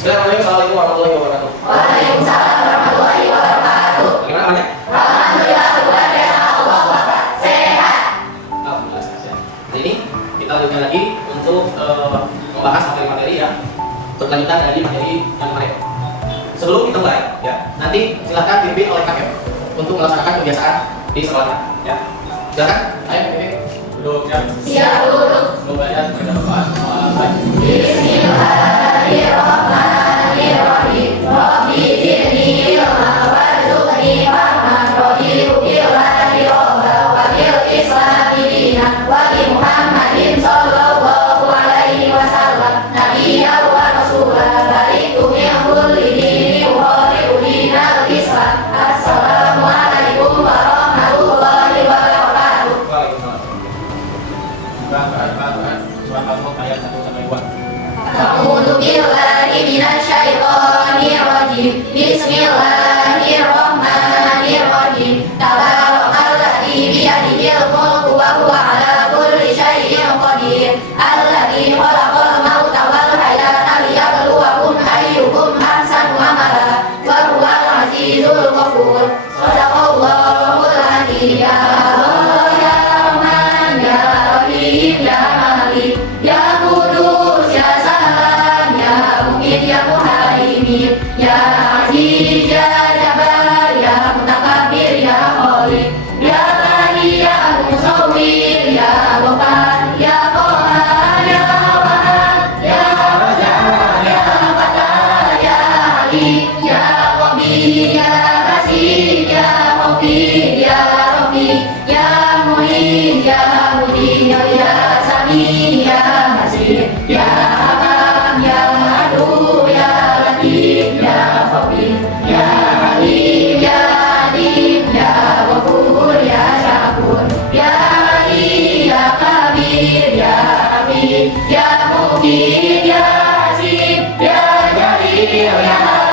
Assalamualaikum warahmatullahi wabarakatuh. Waalaikumsalam warahmatullahi wabarakatuh. Bagaimana kabarnya? Alhamdulillah luar biasa, Allahu Akbar. Sehat. Alhamdulillah sehat. Jadi ini kita lanjutkan lagi untuk membahas materi-materi yang berkelanjutan dari materi yang kemarin. Sebelum kita mulai, ya, nanti silakan dipimpin oleh KM untuk melaksanakan kebiasaan di sekolahnya. Ya, silakan. Ayo pimpin. Duduk ya. Siap duduk. Membaca baca doa semua. Bismillahirrahmanirrahim. Rabbi zidni ilma warzuqni fahman. Raditu billahi rabba wa bil islami dinan wa bi Muhammadin sallallahu alaihi wasallam nabiyyan wa rasulan. Baritu min kulli dinin yukhalifu dinal Islam. Assalamualaikum warahmatullahi wabarakatuh. Waalaikumsalam. Surah Al-Mulk ayat 1 sampai 2. A'udzu billahi minasyaitonir rajim. Bismillahirrahmanirrahim. Tabarakalladzi biyadihil mulku wa huwa 'ala kulli syai'in qadir. Alladzi khalaqal mauta wal hayata liyabluwakum ayyukum ahsanu amala. Wa huwal 'azizul ghafur. Shadaqallahul 'azim. Ya Allah, ya Rahman, ya Rahim, ya Malik, ya Qudus, ya Salam, ya Mu'min, ya Muhaimin, ya Aziz, ya Jabbar, ya Mutakabbir, ya Khaliq, ya Bani, ya Musawwir, ya Ghafar, ya Qahhar, ya Wahhab, ya Razzaq, ya Fatah, ya Alim, ya Qadir, ya Basir, ya Hafiz, ya Rafiq, ya Mu'in, ya Mudin, ya Sami, ya Basir, ya Hakam, ya Adu, ya Latif, ya Khabir, ya Alim, ya Adim, ya Ghafur, ya Syakur, ya Ali, ya Kabir, ya Habib, ya Mubin, ya Hasib, ya Jalil, ya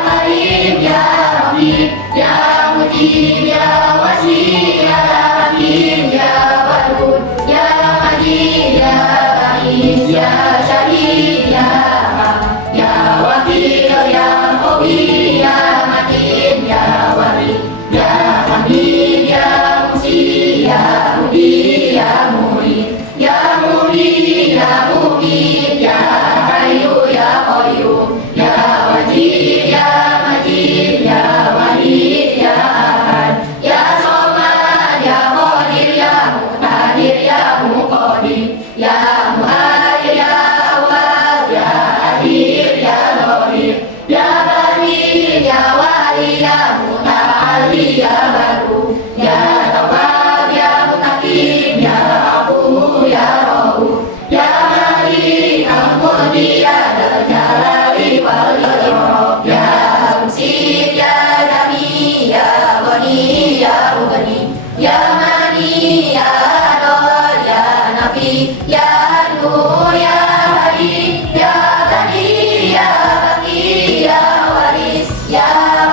Halim, ya Rabbi, ya Mujib, ya Wasi, ya Hakim, ya Wadud, ya Majid, ya Ba'is, ya Syahid, ya Rahman, ya Wakil, ya Qawi, ya Matin, ya Wali, ya Hamid, ya Musi, ya Mubin, ya Mu'in, ya Mubin, ya Mubin, ya Hayyu, ya Qayyum, ya Wajid, ya Majid, ya Wahid, ya Ahad, ya Somad, ya Qadir, ya Muqtadir, ya Muqaddim, ya Mu'akhir, ya Awwal, ya Akhir, ya Dhahir, ya Batin, ya Wali, ya Muta'alli, ya Baru, ya Tawwab, ya Mutaqim, ya Afu, ya Rauf, ya Malik, Al-Mulki, ya Dzal Jalali wal Ikram, ya Musid, ya Jami, ya Ghani, ya Mughni, ya Mani, ya Adol, ya Nafi, ya Nur, ya Hadi, ya Bani, ya Baqi, ya Waris, ya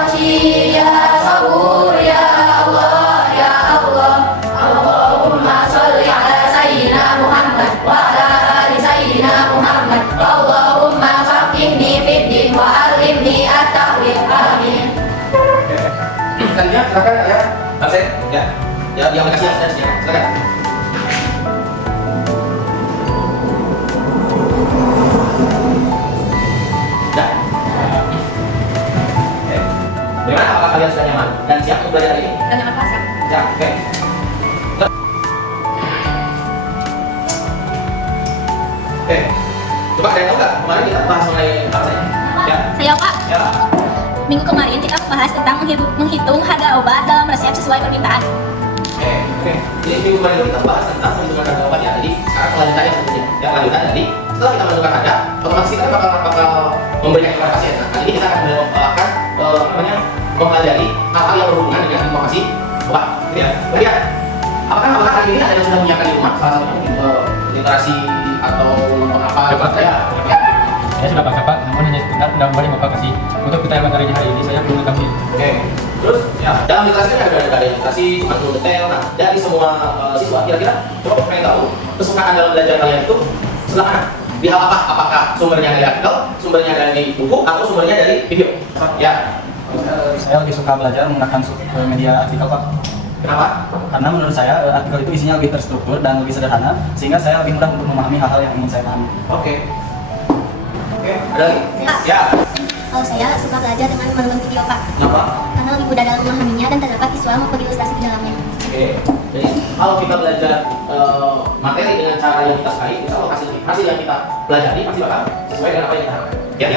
Rashid, ya Sabur, ya Allah, ya Allah. Allahumma sholli ala sayyidina Muhammad wa ala ali sayyidina Muhammad. Allahumma faqihni fid din wa 'allimni at-ta'wil. Amin. Selanjutnya silakan ya, absen ya. Ya, di aplikasi yang sudah disediakan. Silakan. Sudah. Oke. Bagaimana? Apakah kalian sudah nyaman dan siap untuk belajar hari ini? Dan jangan pasang. Ya, oke. Oke. Coba kalian tahu nggak kemarin kita bahas mengenai apa saja? Ya. Saya Pak, Ya. minggu kemarin kita bahas tentang menghitung harga obat dalam resep sesuai permintaan. Oke. Jadi minggu kemarin itu kita bahas tentang menentukan harga obat ya. Jadi sekarang kelanjutannya tentunya. Ya, kelanjutan dari setelah kita menentukan harga, otomatis kita bakal memberikan kepada pasien. Nah, kali ini kita akan mempelajari hal-hal yang berhubungan dengan informasi obat. Gitu ya. Kemudian, apakah hari ini ada yang sudah menyiapkan di rumah? Salah satunya mungkin literasi atau apa? Dapat Ya. Saya sudah baca Pak, namun hanya sebentar. Mudah-mudahan Bapak kasih untuk kita materinya hari ini saya belum mengetahui. Oke. Terus ya dalam literasi kan ada literasi maklum detail. Nah, dari semua siswa kira-kira coba pengen tahu kesukaan dalam belajar kalian itu sebelah mana? di hal apa? Apakah sumbernya dari artikel, sumbernya dari buku, atau sumbernya dari video? Ya. Saya lebih suka belajar menggunakan media artikel, Pak. Kenapa? Karena menurut saya artikel itu isinya lebih terstruktur dan lebih sederhana, sehingga saya lebih mudah untuk memahami hal-hal yang ingin saya pahami. Oke. Ada lagi? Ya. Kalau saya suka belajar dengan menonton video, Pak. Kenapa? Karena lebih mudah dalam memahaminya dan terdapat visual maupun ilustrasi di dalamnya. Oke. Jadi kalau kita belajar materi dengan cara yang kita sukai, insya Allah hasil yang kita pelajari pasti bakal sesuai dengan apa yang kita harapkan. Ya.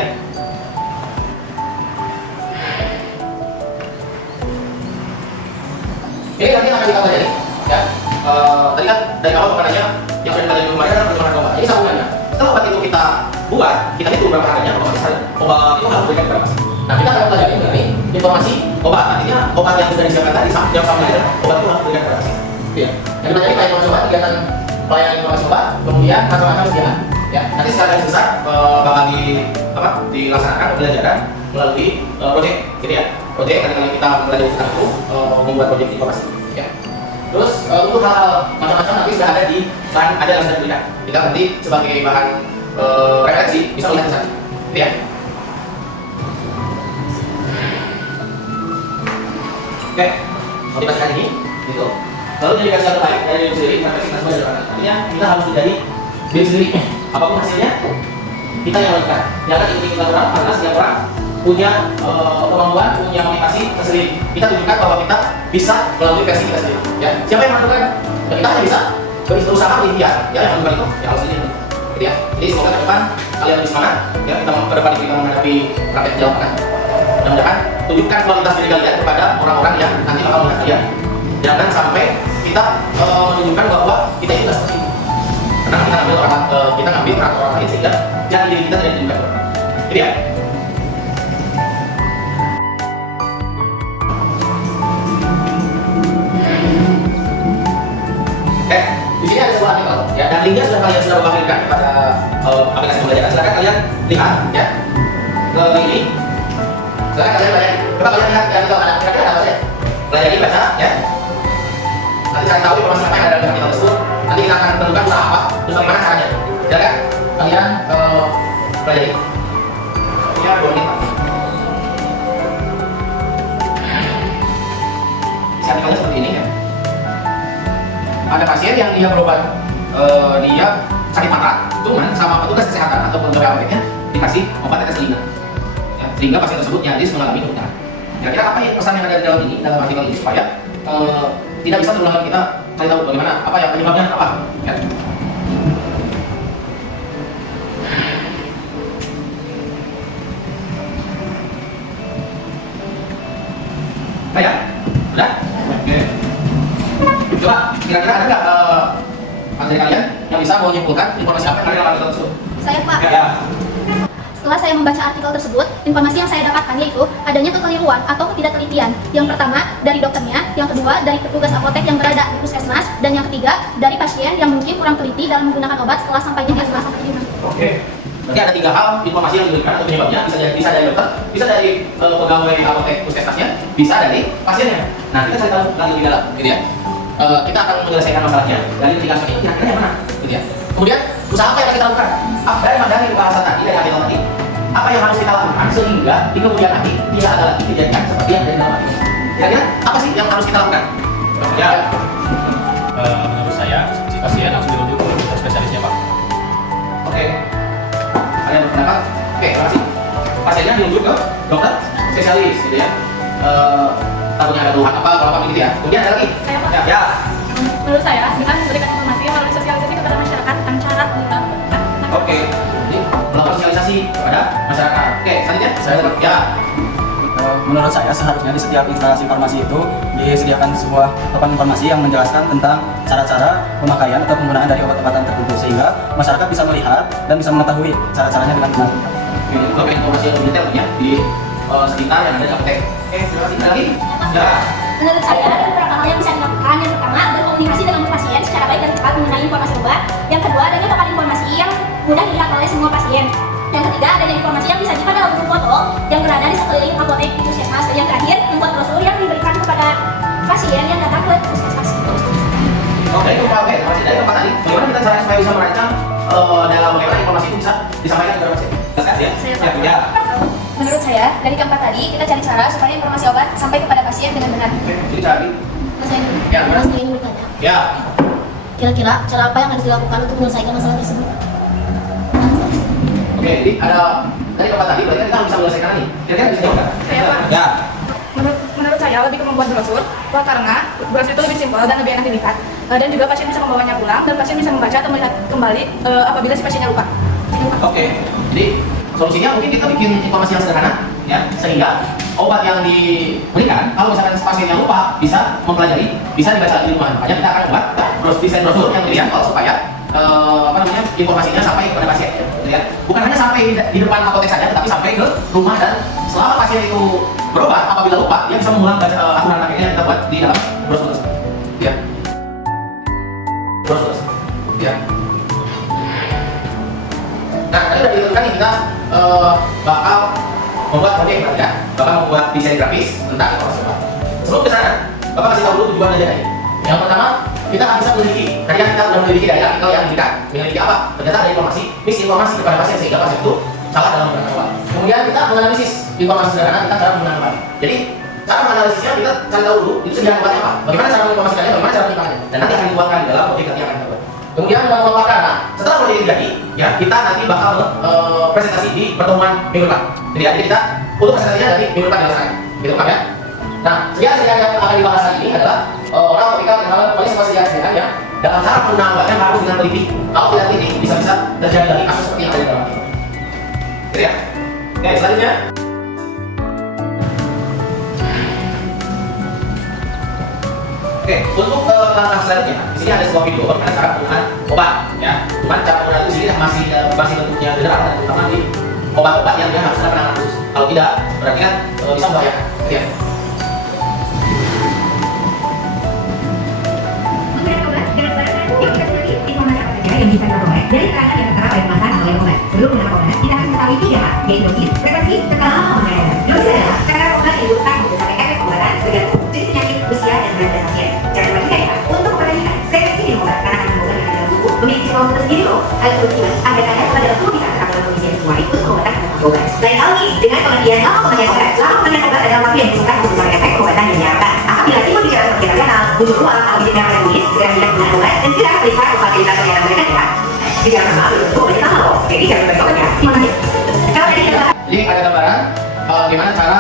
Ini nanti akan kita pelajari. Ya. Tadi kan dari awal kepadanya yang sudah dipelajari kemarin adalah perhitungan obat. Ini sambungannya. Setelah obat itu kita buat, kita hitung berapa harganya. Obat itu harus berikan berapa sih? Nah, kita akan pelajari mengenai informasi obat. Artinya obat yang sudah disiapkan tadi yang sama aja. Obat itu harus berikan berapa sih? Ya. Yang pelajari kayak informasi obat, kegiatan pelayanan informasi obat, kemudian macam-macam sediaan. Ya. Nanti secara garis besar bakal dilaksanakan pembelajaran melalui proyek, gitu ya. Proyek kali kita belajar tentang itu membuat proyek informasi. Ya. Terus untuk hal-hal macam-macam nanti sudah ada di bahan ada yang sudah diberikan. Kita nanti sebagai bahan referensi bisa melihat di sana. Gitu ya. Oke, motivasi ini, gitu. Lalu jadi kasih yang terbaik dari diri sendiri, referensi kita sebagai orang. Artinya kita harus menjadi diri sendiri. Apapun hasilnya, kita yang lakukan. Jangan ikuti kita orang, karena setiap orang punya kemampuan, punya motivasi tersendiri. Kita tunjukkan bahwa kita bisa melalui versi kita sendiri. Ya, siapa yang menentukan? Ya, kita hanya bisa berusaha berikhtiar. Ya, yang menentukan itu, yang harus ini. Gitu ya. Jadi semoga ke depan kalian lebih semangat. Ya, kita ke depan kita menghadapi praktek jauh kan. Mudah-mudahan tunjukkan kualitas diri kalian kepada orang-orang yang nanti bakal melihat kalian. Jangan sampai kita menunjukkan bahwa kita itu tidak seperti itu. Karena kita ngambil peran orang lain sehingga jangan diri kita tidak ditunjukkan. Jadi ya. Di sini ada sebuah artikel, ya, dan linknya kalian sudah bapak kirimkan kepada aplikasi pembelajaran. Silakan kalian lihat, ya, ke ini. Silakan kalian lihat. Coba kalian lihat artikel kira-kira apa saja. Pelajari, baca, ya. Nanti cari tahu informasi apa yang ada dalam artikel tersebut. Nanti kita akan tentukan usaha apa, terus bagaimana caranya. Silakan kalian pelajari. Ya, 2 menit. Isi artikelnya seperti ini, ya. Ada pasien yang dia berobat, dia sakit mata, cuman sama petugas kesehatan atau pegawai apoteknya dikasih obat tetes telinga, ya, sehingga pasien tersebut nyaris mengalami kebutaan. Kira-kira apa ya pesan yang ada di dalam ini, dalam artikel ini, supaya tidak bisa terulang kita cari tahu bagaimana, apa yang penyebabnya apa, ya. Nah, ya, sudah? Oke. Coba, kira-kira ada nggak dari kalian yang bisa menyimpulkan informasi apa yang ada dalam artikel tersebut? Saya, Pak. Ya. Setelah saya membaca artikel tersebut, informasi yang saya dapatkan yaitu adanya kekeliruan atau ketidaktelitian. Yang pertama, dari dokternya, yang kedua, dari petugas apotek yang berada di puskesmas, dan yang ketiga, dari pasien yang mungkin kurang teliti dalam menggunakan obat setelah sampainya di rumah sakit. Oke. Berarti ada 3 hal informasi yang diberikan atau penyebabnya, bisa dari dokter, bisa dari pegawai apotek puskesmasnya, bisa dari pasiennya. Nah, kita cari tahu lebih dalam, gitu ya. Kita akan menyelesaikan masalahnya dari 3 aspek ini, kira-kira yang mana, gitu ya. Kemudian usaha apa yang kita lakukan? Dari bahasa tadi, dari artikel tadi, apa yang harus kita lakukan sehingga di kemudian hari tidak ada lagi kejadian seperti yang dari dalam artikel. Kira-kira apa sih yang harus kita lakukan? Ya. Menurut saya, si pasien langsung dirujuk ke dokter spesialisnya, Pak. Oke. Kalian berpendapat? Oke, terima kasih. Pasiennya dirujuk ke dokter spesialis, gitu ya. Takutnya ada keluhan apa begitu ya. Kemudian ada lagi. Saya, Pak. Ya. Menurut saya, dengan memberikan informasi melalui sosialisasi kepada masyarakat tentang cara menggunakan obat. Oke. Jadi melakukan sosialisasi kepada masyarakat. Oke, selanjutnya. Ya. Menurut saya seharusnya di setiap instalasi farmasi itu disediakan sebuah papan informasi yang menjelaskan tentang cara-cara pemakaian atau penggunaan dari obat-obatan tertentu sehingga masyarakat bisa melihat dan bisa mengetahui cara-caranya dengan benar. Oke, untuk informasi yang lebih detailnya di sekitar yang ada di apotek. Oke, terima kasih. Ada lagi? Ya. Menurut saya, ada beberapa hal yang bisa dilakukan. Yang pertama, berkomunikasi dengan pasien secara baik dan cepat mengenai informasi obat. Yang kedua, adanya papan informasi yang mudah dilihat oleh semua pasien. Yang ketiga, adanya informasi yang disajikan dalam bentuk foto yang berada di sekeliling apotek di puskesmas. Dan yang terakhir, membuat brosur yang diberikan kepada pasien yang datang ke puskesmas. Oke, terima kasih. Dari Bapak tadi, bagaimana kita caranya supaya bisa merancang dalam bagaimana informasi itu bisa disampaikan kepada pasien. Jelaskan ya? Saya Ya. Menurut saya, dari keempat tadi, kita cari cara supaya informasi obat sampai kepada pasien dengan benar. Oke, jadi cari. Mas Edi, Ya, gimana? Mas ingin bertanya. Ya. Kira-kira cara apa yang harus dilakukan untuk menyelesaikan masalah tersebut? Oke, jadi ada dari keempat tadi berarti kita harus bisa menyelesaikan ini. Kira-kira bisa jawab nggak? Saya, Pak. Ya. Menurut saya lebih ke membuat brosur, karena brosur itu lebih simpel dan lebih enak dilihat, dan juga pasien bisa membawanya pulang dan pasien bisa membaca atau melihat kembali apabila si pasiennya lupa. Oke, jadi solusinya mungkin kita bikin informasi yang sederhana, ya, sehingga obat yang diberikan, kalau misalkan pasiennya lupa, bisa mempelajari, bisa dibaca di rumah. Makanya kita akan membuat desain brosur yang lebih simpel supaya informasinya sampai kepada pasien, ya. Bukan hanya sampai di depan apotek saja, tetapi sampai ke rumah dan selama pasien itu berobat, apabila lupa, dia bisa mengulang baca aturan pakainya yang kita buat di dalam brosur tersebut, ya. Brosur tersebut, ya. Nah, tadi udah ditentukan nih kita bakal membuat proyek berarti ya, bakal membuat desain grafis tentang informasi obat. Sebelum ke sana, Bapak kasih tahu dulu tujuan belajar ini. Yang pertama, kita akan bisa meneliti. Tadi kan kita sudah meneliti dari artikel yang diberikan. Meneliti apa? Ternyata ada informasi, misinformasi kepada pasien sehingga pasien itu salah dalam menggunakan obat. Kemudian kita menganalisis informasi sederhana tentang cara menggunakan obat. Jadi cara menganalisisnya kita cari tahu dulu itu sediaan obatnya apa, bagaimana cara menginformasikannya, bagaimana cara menyimpangnya, dan nanti akan dibuatkan di dalam proyek nanti akan kita buat. Kemudian mengembangkan. Nah, setelah proyek ini jadi, ya kita nanti bakal presentasi di pertemuan minggu depan. Jadi kita untuk presentasinya dari minggu depan dilaksanakan, gitu kan ya. Nah, sediaan yang akan dibahas hari ini adalah orang topikal dengan polis sama sediaan ya dalam cara penggunaan obatnya harus dengan teliti. Kalau tidak teliti bisa terjadi dari kasus seperti yang ada di dalam artikel. Gitu ya. Oke, selanjutnya. Oke, untuk langkah selanjutnya, di sini ada sebuah video bagaimana cara penggunaan obat, ya. Cuman cara penggunaan itu di sini masih bentuknya general dan terutama di obat-obat yang dia harus ada penanganan khusus. Kalau tidak, berarti kan bisa membahayakan. Ya. Menggunakan obat dengan sebaran yang kita sebut informasi apa saja yang bisa kita peroleh dari keterangan yang tertera pada kemasan atau label obat. Sebelum menggunakan obat, kita harus mengetahui 3 hal, yaitu dosis, frekuensi, serta penggunaan. Dosis adalah kadar obat yang dibutuhkan untuk mencapai efek pengobatan tergantung jenis penyakit, usia, dan berat badan pasien. Cara membandingkan ya, untuk memperhatikan frekuensi minum obat karena akan mengubah yang dalam tubuh memiliki volume tersendiri loh. Hal kebetulan agar kadar obat dalam tubuh kita tetap dalam kondisi yang sesuai untuk pengobatan atau obat. Lain hal nih, dengan pengertian lama pengertian obat, lama pengertian obat adalah waktu yang dibutuhkan untuk mencapai efek pengobatan yang diharapkan. Apabila timbul gejala seperti rasional, butuh ruang atau gejala pada kulit, segera tidak menggunakan obat dan segera periksa ke fasilitator yang memberikan ya. Gejala sama belum tentu obatnya sama loh. Jadi jangan berbagi obatnya. Terima kasih. Kalau tadi kita Jadi ada gambaran bagaimana cara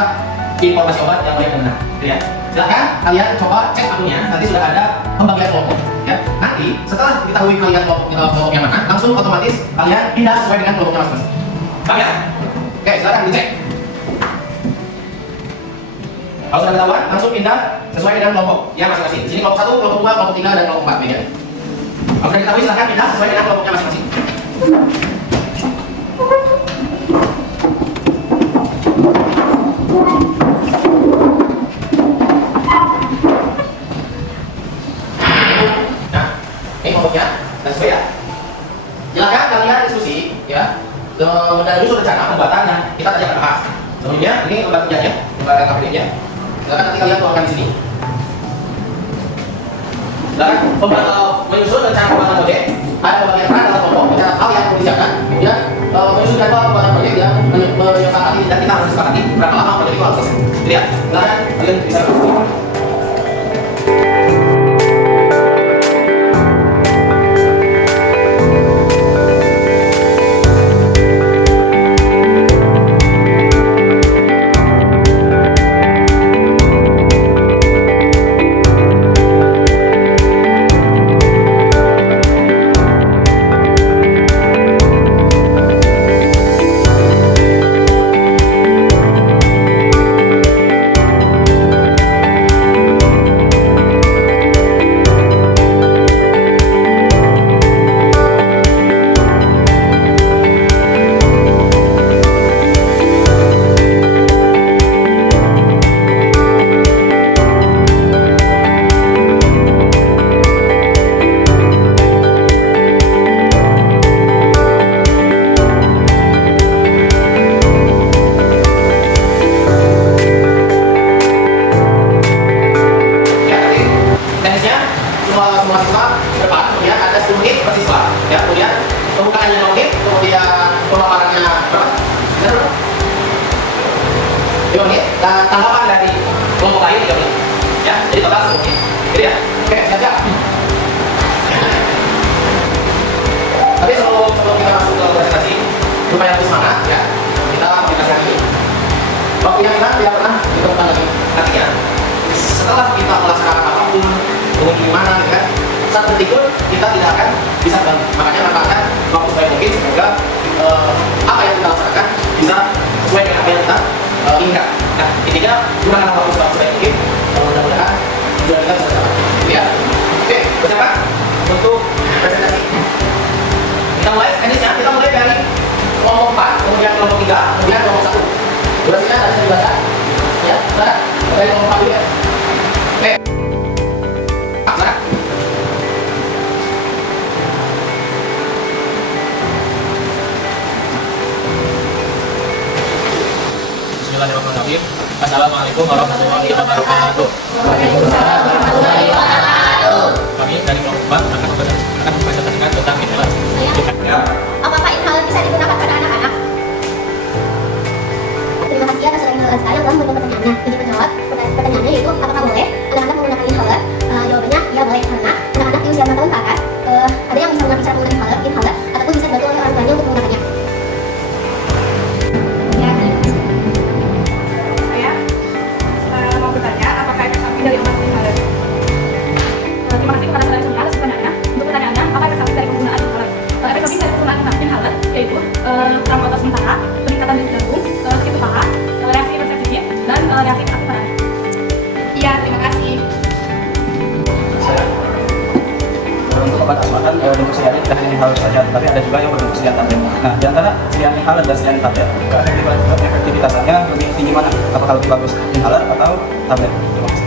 informasi obat yang baik dan benar. Ya. Silahkan kalian coba cek akunnya, nanti sudah ada pembagian kelompok. Ya. Nanti setelah diketahui kalian kelompok yang mana, langsung otomatis kalian pindah sesuai dengan kelompoknya masing-masing. Paham ya? Oke, silahkan dicek. Kalau sudah ketahuan, langsung pindah sesuai dengan kelompok yang masing-masing. Di sini kelompok 1, kelompok 2, kelompok 3, dan kelompok 4 beda. Kalau sudah diketahui, silahkan pindah sesuai dengan kelompoknya masing-masing. Nah, ini kelompoknya dan sesuai ya. Silakan kalian diskusi ya, dan nyusun rencana pembuatan yang kita tadi akan bahas. Sebelumnya ini lembar kerjanya, lembar KPD-nya. Silakan nanti kalian tuangkan di sini. Silakan menyusun rencana pembuatan proyek. Ada pembagian peran dalam kelompok, rencana hal yang perlu disiapkan. Kemudian menyusun jadwal pembuatan proyek yang menyepakati dan kita harus sepakati berapa lama proyek itu harus selesai. Jadi ya, silakan kalian bisa diskusi. 5 menit. Dan tanggapan dari kelompok lain 3 menit. Ya, jadi total 10 menit. Gitu ya. Oke, siap-siap. Tapi sebelum kita masuk ke presentasi, supaya lebih semangat ya, kita aplikasikan ini. Waktunya kita tidak pernah ditemukan lagi. Artinya, setelah kita melaksanakan apapun, turun di mana, gitu kan, satu detik pun kita tidak akan bisa bangun. Makanya manfaatkan waktu sebaik mungkin semoga apa yang kita laksanakan bisa sesuai dengan apa yang kita inginkan. Nah, intinya gunakan waktu sebaik mungkin. Mudah-mudahan tujuan kita bisa tercapai. Ya, oke, bersiap untuk presentasi. Kita mulai teknisnya, kita mulai dari kelompok 4, kemudian kelompok 3, kemudian kelompok 1. Durasinya tidak bisa dibaca. Ya, silakan. Dari kelompok 4 dulu ya. Oke. Silakan. Bismillahirrahmanirrahim. Assalamualaikum warahmatullahi wabarakatuh. Waalaikumsalam warahmatullahi wabarakatuh. Kami dari kelompok 4 akan mempresentasikan tentang inhaler. Ya. Apakah inhaler bisa digunakan pada anak-anak? Terima kasih atas sudah inhaler sekali yang telah memberikan pertanyaannya. Ingin menjawab pertanyaannya yaitu apakah boleh anak-anak menggunakan inhaler? Jawabannya ya boleh, karena anak-anak di usia 6 tahun ke atas ada yang bisa mengerti cara menggunakan inhaler ataupun bisa dibantu oleh orang tuanya untuk menggunakannya. Ya, saya mau bertanya, apakah efek samping dari obat inhaler? Terima kasih kepada saudara semua atas pertanyaannya. Untuk pertanyaannya, apa efek samping dari penggunaan inhaler? Efek samping dari penggunaan inhaler yaitu rambut otot sementara, peningkatan denyut jantung, sakit kepala, reaksi hipersensitif, dan reaksi akut pada anak. Iya, terima kasih. Untuk obat asma kan bentuk sedianya tidak hanya inhaler saja, tapi ada juga yang berbentuk sedian tablet. Nah, di antara sedian inhaler dan sedian tablet, efektivitasannya lebih tinggi mana? Apakah lebih bagus inhaler atau tablet? Terima kasih.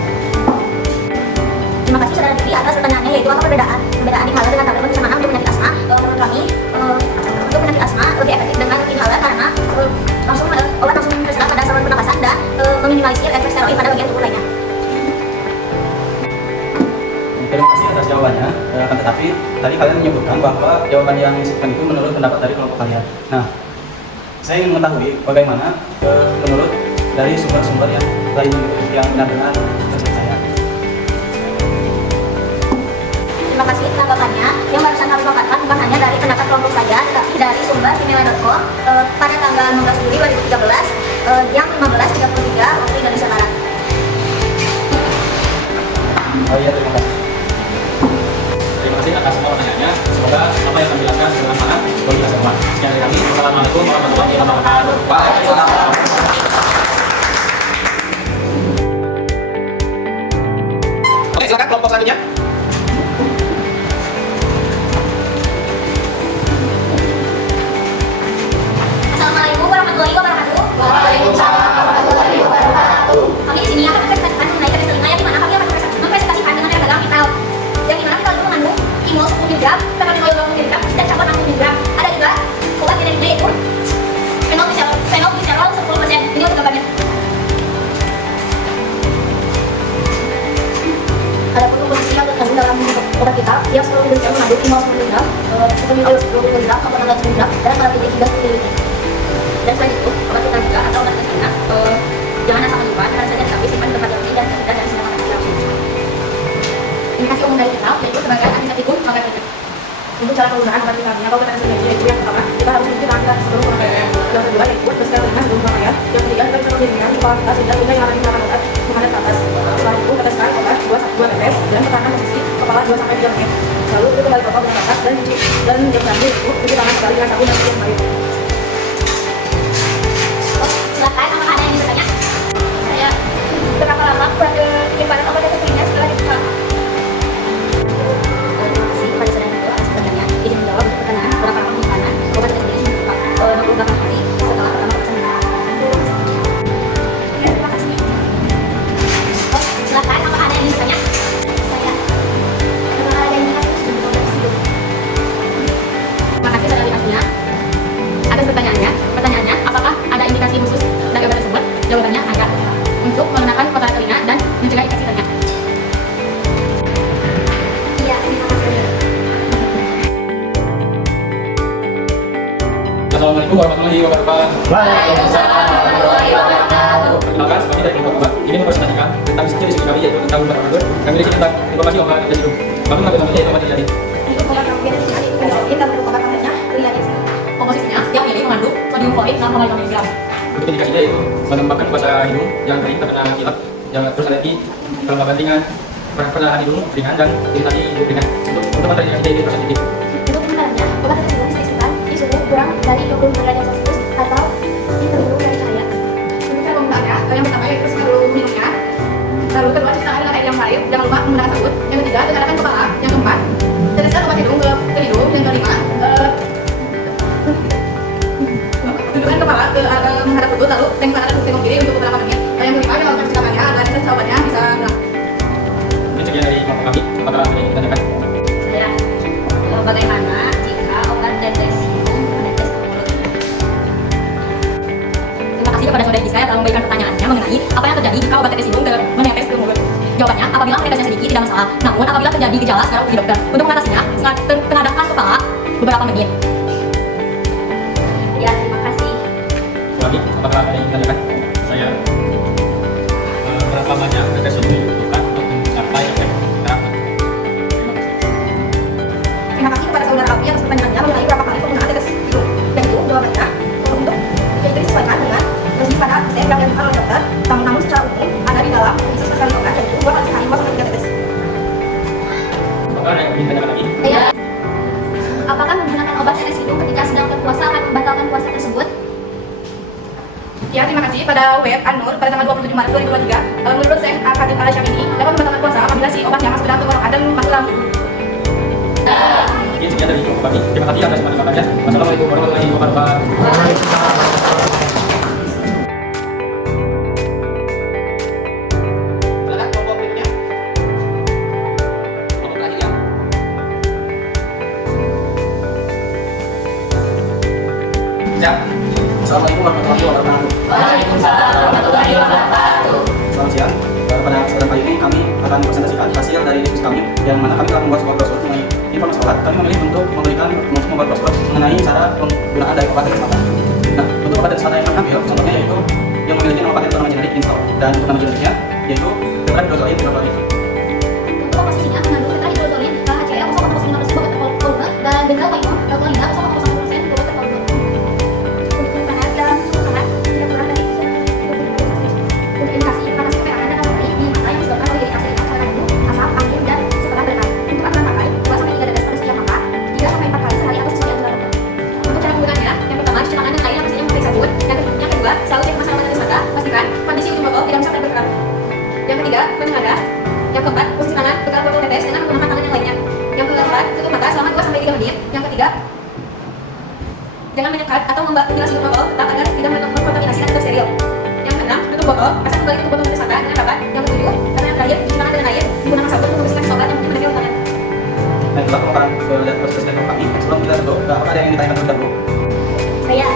Terima kasih saudara Devi atas pertanyaannya, yaitu apa perbedaan inhaler dengan tablet untuk mana untuk penyakit asma? Menurut kami, untuk penyakit asma lebih efektif dengan inhaler karena obat langsung terserap pada saluran pernapasan dan meminimalisir efek steroid pada bagian tubuh lainnya. Terima kasih atas jawabannya. Akan tetapi tadi kalian menyebutkan bahwa jawaban yang disebutkan itu menurut pendapat dari kelompok kalian. Nah, saya ingin mengetahui bagaimana menurut dari sumber-sumber yang lain yang benar-benar versi saya. Terima kasih tanggapannya. Yang barusan kami paparkan bukan hanya dari pendapat kelompok saja, tetapi dari sumber kimia.com pada tanggal 15 Juli 2013 jam 15.33 waktu Indonesia Barat. Oh iya, terima kasih. Terima kasih atas semua pertanyaannya. Semoga apa yang kami jelaskan bermanfaat bagi kita semua. Sekian dari kami. Assalamualaikum warahmatullahi wabarakatuh. Waalaikumsalam. Oke, silakan kelompok selanjutnya. Assalamualaikum warahmatullahi wabarakatuh. Waalaikumsalam warahmatullahi wabarakatuh. Kami di sini akan mempresentasikan mengenai teori telinga yang dimana kami akan mempresentasikan dengan tenaga vital. Yang dimana vital itu mengandung kimol 10 mg, phenol 20 mg, dan carbon 60 mg. Ada juga obat genetiknya yaitu fenolglycerol 10%. Ini untuk gambarnya. Ada komposisi yang terkandung dalam obat vital yang 10 mg mengandung kimol 10 mg, vitamin 20 mg, carbon 60 mg, dan karbon 3 mg. Dan selain itu, obat vital juga atau obat telinga jangan asal menyimpan, harus saja tetapi simpan di tempat yang bersih dan terhindar dari sinar matahari langsung. Indikasi umum dari vital yaitu sebagai antiseptikum obat penyakit. Untuk cara penggunaan obat vitalnya, kalau kita sendiri yaitu yang pertama kita harus mencuci tangan kita sebelum pemakaian. Yang kedua yaitu bersihkan telinga sebelum pemakaian. Yang ketiga kita bisa mendirikan kepala kita sehingga telinga yang ada di belakang obat menghadap ke atas. Setelah itu teteskan obat 2 tetes dan tekankan posisi kepala 2-3 menit. Lalu itu kembali potong dengan kertas dan cuci. Dan yang terakhir itu cuci tangan sekali dengan sabun dan cuci kembali. Silakan, apakah ada yang bertanya? Saya berapa lama penyimpanan obat tetes telinga setelah dibuka? Terima kasih kepada saudara itu atas pertanyaannya. Izin menjawab untuk pertanyaan berapa lama penyimpanan obat tetes telinga dibuka 28 hari setelah pertama pelaksanaan. Ya, terima kasih. Silakan, apakah ada yang bertanya? Saya apakah ada indikasi untuk obat tersebut? Terima kasih saudara Asnia atas pertanyaannya. Pertanyaannya, apakah ada indikasi khusus dari obat tersebut? Jawabannya ada. Untuk menggunakan kotoran telinga dan mencegah infeksi telinga. Iya, terima kasih. Assalamualaikum warahmatullahi wabarakatuh. Waalaikumsalam warahmatullahi wabarakatuh. Berisi tentang informasi obat dan hidup. Bagaimana informasi obat jadi? Untuk obat kambian penyakit dan bentuk obat kambiannya terlihat di sini. Komposisinya setiap mili mengandung sodium klorid 6,5 mg. Untuk indikasinya yaitu mengembangkan kuasa hidung yang kering terkena pilek, yang terus alergi, kelembaban ringan, perdarahan hidung ringan dan iritasi hidung ringan. Untuk materi yang ini positif. Untuk penanganannya, obat tersebut dispesifikasikan di suhu kurang dari 20 derajat Celcius atau di terlindung dari cahaya. Untuk cara penggunaannya, yang pertama yaitu sebelum minumnya. Lalu kedua, cuci tangan dengan air yang mengalir, jangan lupa menggunakan sabun. Yang ketiga, tegakkan kepala. Yang keempat, teteskan obat hidung ke hidung. Yang kelima, tunjukkan kepala ke menghadap lutut, lalu tengok kanan dan tengok kiri untuk beberapa menit. Yang kelima, yang melakukan cuci tangannya agar sisa obatnya bisa hilang. Ini sekian dari kelompok kami. Apakah ada yang ditanyakan? Ya. Bagaimana jika obat tetes hidung menetes ke mulut? Terima kasih kepada saudari Giska yang telah memberikan pertanyaannya mengenai apa yang terjadi jika obat tetes hidung menetes ke mulut. Jawabannya, apabila menetesnya sedikit tidak masalah. Namun apabila terjadi gejala segera hubungi dokter. Untuk mengatasinya, tengadahkan kepala beberapa menit. Ya, terima kasih. Kami, apakah ada yang ditanyakan? Saya berapa banyak tetes hidung dibutuhkan untuk mencapai efek terapi? Terima kasih. Terima kasih kepada saudara Alfi atas pertanyaannya mengenai berapa kali penggunaan tetes hidung. Dan itu jawabannya untuk yaitu disesuaikan dengan dosis pada resep yang dilakukan oleh dokter. Namun secara umum ada di dalam dosis sekali obat yaitu 2 kali sehari 2 sampai 3 tetes. Apakah ada yang ditanyakan lagi? Ya. Apakah menggunakan obat tetes hidung ketika sedang berpuasa akan membatalkan puasa tersebut? Ya, terima kasih. Pada web An-Nur pada tanggal 27 Maret 2023, menurut Syekh Al-Khatib Al-Syamini dapat membatalkan puasa apabila si obatnya masuk dalam tenggorokan dan masuk dalam tubuh. Ini sekian dari kelompok kami. Terima kasih atas kesempatan. Wassalamualaikum warahmatullahi wabarakatuh. Silakan kelompok berikutnya. Kelompok terakhir ya. Ya. Assalamualaikum warahmatullahi wabarakatuh. Waalaikumsalam warahmatullahi wabarakatuh. Selamat siang. Pada kesempatan kali ini kami akan presentasikan hasil dari diskusi kami yang mana kami telah membuat sebuah brosur mengenai informasi obat. Kami memilih untuk membuat brosur mengenai cara penggunaan dari obat tetes mata. Nah, untuk obat tetes mata yang kami ambil contohnya yaitu yang memiliki nama paten atau nama generik Install dan untuk nama generiknya yaitu tetrahydrozoid hidroklorid. Untuk komposisinya mengandung tetrahydrozolit, HCl 0,05% bobot volume dan benzalkonium alkoholida 0,1% bobot volume. Untuk penanganan dalam suhu hangat tidak kurang dari 20 derajat Celcius. Untuk indikasi panas keperakan dan rasa nyeri di mata yang disebabkan oleh iritasi pada tubuh, asap, angin, dan setelah berkali. Untuk aturan pakai 2 sampai 3 tetes pada setiap mata, 3 sampai 4 kali sehari atau sesuai anjuran dokter. Untuk cara penggunaannya, yang pertama cuci tangan dengan air yang pastinya memakai sabun. Yang kedua, selalu cek masalah tetes mata, pastikan kondisi ujung botol tidak rusak dan bergerak. Yang ketiga, penengadah. Yang keempat, posisi tangan tekan botol tetes dengan menggunakan tangan yang lainnya. Yang keempat, tutup mata selama 2 sampai 3 menit. Yang ketiga, jangan menyekat atau memventilasi botol tetap agar tidak mengkontaminasi dan tetap steril. Yang keenam, tutup botol, pasang kembali tutup botol tetes mata dengan rapat. Yang ketujuh, karena yang terakhir, cuci tangan dengan air menggunakan sabun untuk membersihkan sisa obat yang mungkin menempel tangan. Nah, itulah pemaparan dan proses dari kami. Sebelum kita tutup, apakah ada yang ditanyakan terlebih dahulu? Saya.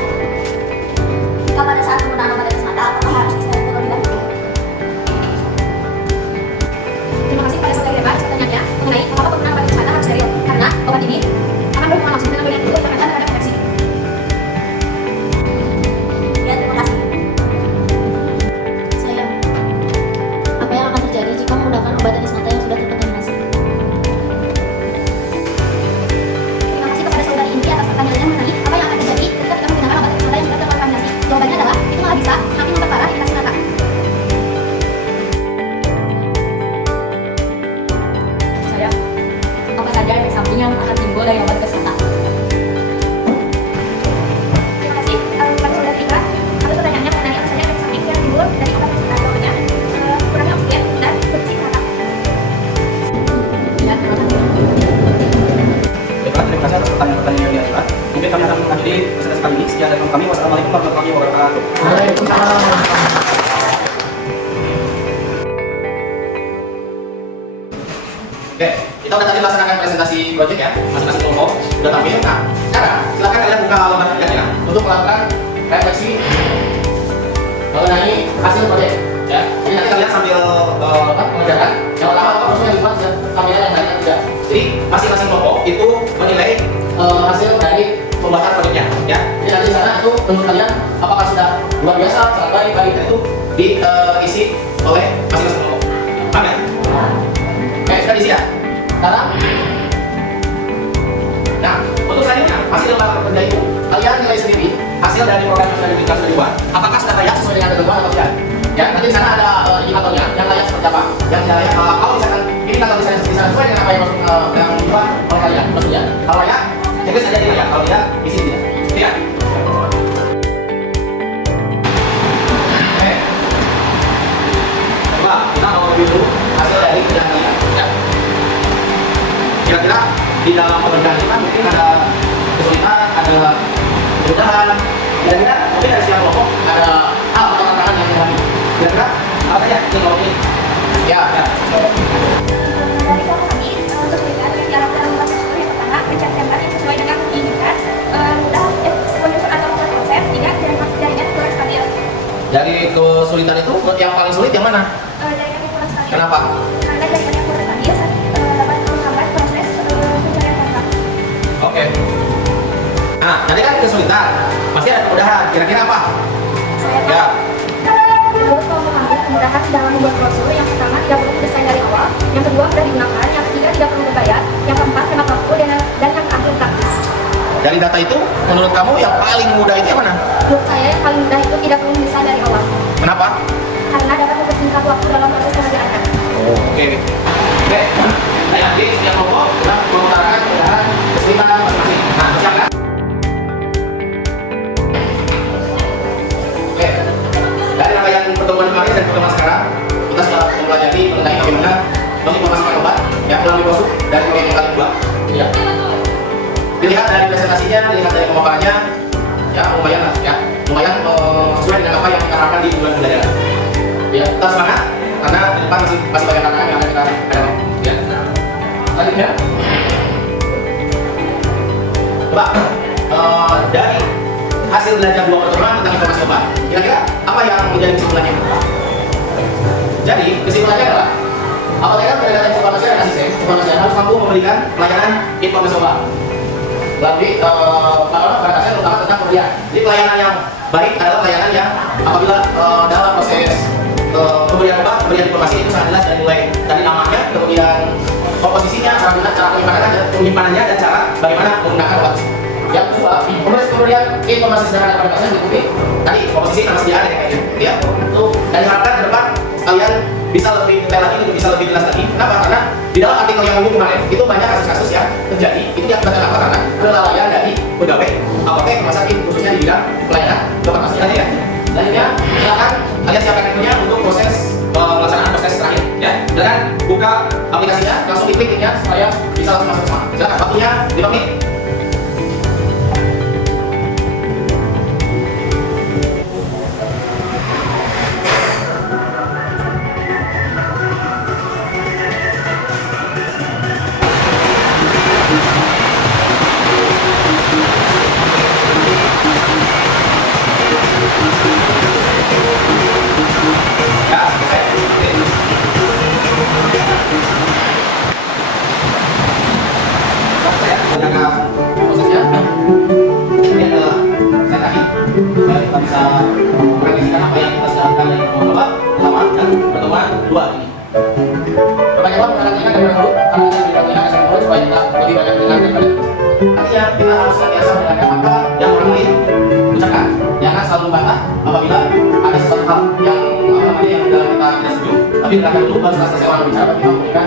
Jika pada saat penggunaan obat tetes mata, apakah harus disteril terlebih dahulu? Terima kasih kepada saudari Eva atas pertanyaannya mengenai apakah penggunaan obat tetes mata harus steril karena obat ini akan berhubungan langsung dengan bagian tubuh yang rentan terhadap infeksi. Ya, terima kasih. Saya, apa yang akan terjadi jika menggunakan obat tetes mata yang sudah terkontaminasi? Terima kasih kepada saudari Indri atas pertanyaannya mengenai apa yang akan terjadi ketika kita menggunakan obat tetes mata yang sudah terkontaminasi. Jawabannya adalah itu malah bisa semakin memperparah iritasi mata. Saya, apa saja efek samping yang akan timbul dari obat tetes mata? Terima kasih kepada saudari Ika atas pertanyaannya mengenai apa saja efek samping yang timbul dari obat tetes mata. Jawabannya kurangnya oksigen dan posisi mata. Ya, terima kasih. Baiklah, terima kasih atas pertanyaan-pertanyaan yang diajukan. Mungkin kami akan mengakhiri presentasi kali ini. Sekian dari kami. Wassalamualaikum warahmatullahi wabarakatuh. Oke, kita udah tadi melaksanakan presentasi project ya, masing-masing kelompok udah tampil. Nah, sekarang silakan kalian buka lembar 3 ya untuk melakukan refleksi mengenai hasil project ya. Jadi nanti kalian sambil mengerjakan yang pertama apa maksudnya yang dibuat kamera yang lain tidak. Jadi masing-masing kelompok itu menilai hasil dari pembuatan projectnya ya. Jadi nanti di sana itu menurut kalian apakah sudah luar biasa, sangat baik itu diisi oleh masing-masing kelompok. Paham ya? Ya, nanti di sana ada indikatornya yang layak seperti apa. Yang layak kalau misalkan indikator bisa sesuai dengan apa yang masuk yang dibuat oleh kalian, maksudnya. Kalau layak, checklist saja tidak ya. Kalau tidak, isi tidak. Tidak. Oke. Coba kita mau review dulu hasil dari kerjaan kalian. Ya. Kira-kira di dalam pekerjaan kita mungkin ada kesulitan, ada kemudahan. Kira-kira mungkin dari setiap kelompok ada hal atau tantangan yang dihadapi. Kira-kira apa saja yang kelompok ini? Ya. Dari kelompok kami, kesulitan yang dialami dalam proses yang pertama, mencari gambar yang sesuai dengan diinginkan, mudah menyusun atau membuat konsep, tiga jaringan kurang stabil. Dari kesulitan itu yang paling sulit yang mana? Jaringan yang kurang stabil. Kenapa? Karena jaringan yang kurang stabil dapat menghambat proses pencarian gambar. Oke. Nah, nanti kan kesulitan, pasti ada kemudahan. Kira-kira apa? Ya. Menurut kelompok kami, kemudahan dalam membuat brosur yang pertama tidak perlu desain dari awal, yang kedua mudah digunakan, yang ketiga tidak perlu berbayar, yang keempat hemat waktu, dan yang terakhir praktis. Dari data itu, menurut kamu yang paling mudah itu yang mana? Menurut saya yang paling mudah itu tidak perlu desain dari awal, Kenapa? karena dapat mempersingkat waktu dalam proses pengerjaan. Oke. Oke. Nah, yang di setiap kelompok sudah mengutarakan kemudahan kesulitan masing-masing. Nah, siap kan? Oke. Dari rangkaian pertemuan kemarin dan pertemuan sekarang, kita sudah mempelajari mengenai bagaimana menginformasikan obat yang melalui brosur dari proyek yang kalian buat. Ya. Dilihat dari presentasinya, dilihat dari pemaparannya, ya lumayan lah, ya lumayan sesuai dengan apa yang kita harapkan di bulan belajar. Ya, tetap semangat karena di depan masih banyak tantangan yang akan kita hadapi. Ya. Selanjutnya, coba dari hasil belajar dua pertemuan tentang informasi obat, kira-kira apa yang menjadi kesimpulannya? Jadi kesimpulannya adalah apoteker pedagang informasi dan asisten informasi harus mampu memberikan pelayanan informasi obat melalui peratasan terutama tentang pembelian. Jadi pelayanan yang baik adalah pelayanan yang apabila dalam proses pemberian obat, pemberian informasi itu sangat jelas dari mulai dari namanya, kemudian komposisinya, cara penyimpanannya dan cara bagaimana menggunakan obat. Yang kedua, proses pemberian informasi sederhana pada pasien diikuti. Tadi komposisi nama sediaan kayak gitu, ya. Tuh, dan diharapkan ke depan kalian bisa lebih detail lagi, bisa lebih jelas lagi. Kenapa? Karena di dalam artikel yang umum kemarin itu banyak kasus-kasus yang terjadi. Itu diakibatkan apa? Karena kelalaian dari pegawai apotek rumah sakit khususnya di bidang pelayanan dokter pasien ya. Selanjutnya, silakan kalian siapkan handphonenya untuk proses pelaksanaan proses terakhir. Ya, silakan buka aplikasinya, langsung diklik linknya supaya bisa langsung masuk semua. Silakan waktunya 5 menit. Prosesnya ini adalah saya tadi supaya kita bisa merevisikan apa yang kita sudah lakukan dari pertemuan pertama dan pertemuan kedua ini. Pertanyaannya menanyakan dari dahulu karena kita berikan penjelasan yang dulu supaya kita lebih banyak mendengar daripada artinya kita harus senantiasa mendengarkan apa yang orang lain ucapkan. Jangan selalu membantah apabila ada sesuatu hal yang dalam kita tidak setuju, tapi dengarkan dulu baru setelah selesai orang bicara kita memberikan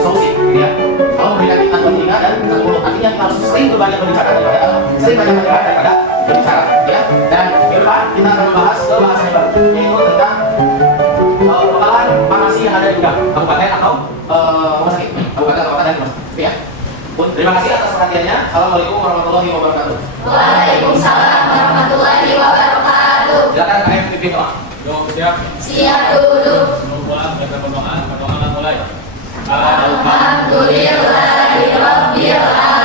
solusi, gitu ya. Kalau memberikan kita 2 telinga dan 1 mulut, artinya kita harus sering berbanyak berbicara daripada berbicara, ya. Dan ke depan kita akan membahas bahasan yang baru, yaitu tentang pengelolaan farmasi yang ada di gudang kabupaten atau rumah sakit, kabupaten dan rumah sakit, ya. Terima kasih atas perhatiannya. Assalamualaikum warahmatullahi wabarakatuh. Waalaikumsalam warahmatullahi wabarakatuh. Silakan kalian pimpin doa. Siap. Siap duduk. Semua kita berdoa mulai. Alhamdulillahirabbil alamin.